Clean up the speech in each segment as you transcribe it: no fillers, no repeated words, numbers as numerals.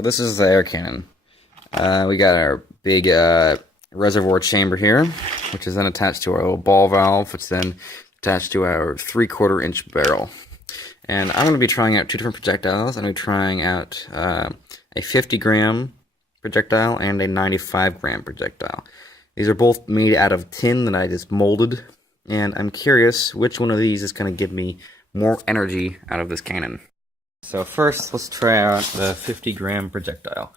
This is the air cannon. We got our big reservoir chamber here, which is then attached to our little ball valve, which is then attached to our 3/4 inch barrel. And I'm going to be trying out two different projectiles. I'm going to be trying out a 50-gram projectile and a 95-gram projectile. These are both made out of tin that I just molded, and I'm curious which one of these is going to give me more energy out of this cannon. So first, let's try out the 50-gram projectile.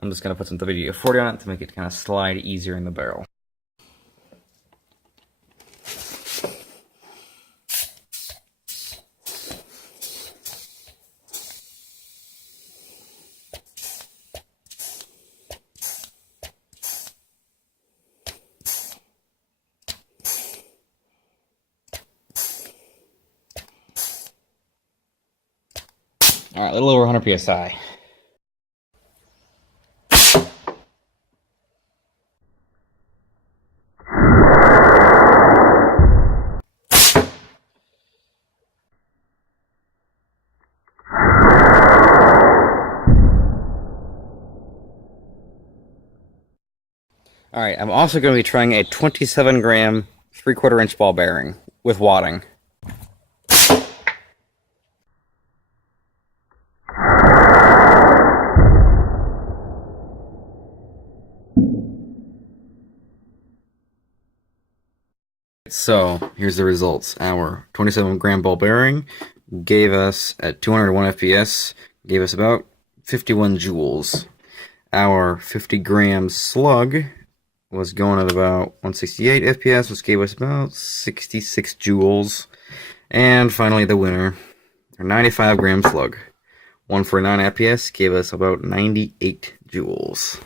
I'm just going to put some WD-40 on it to make it kind of slide easier in the barrel. Alright, a little over 100 psi. Alright, I'm also going to be trying a 27-gram 3/4 inch ball bearing with wadding. So, here's the results. Our 27-gram ball bearing gave us, at 201 FPS, gave us about 51 joules. Our 50-gram slug was going at about 168 FPS, which gave us about 66 joules. And finally, the winner, our 95-gram slug. 149 FPS gave us about 98 joules.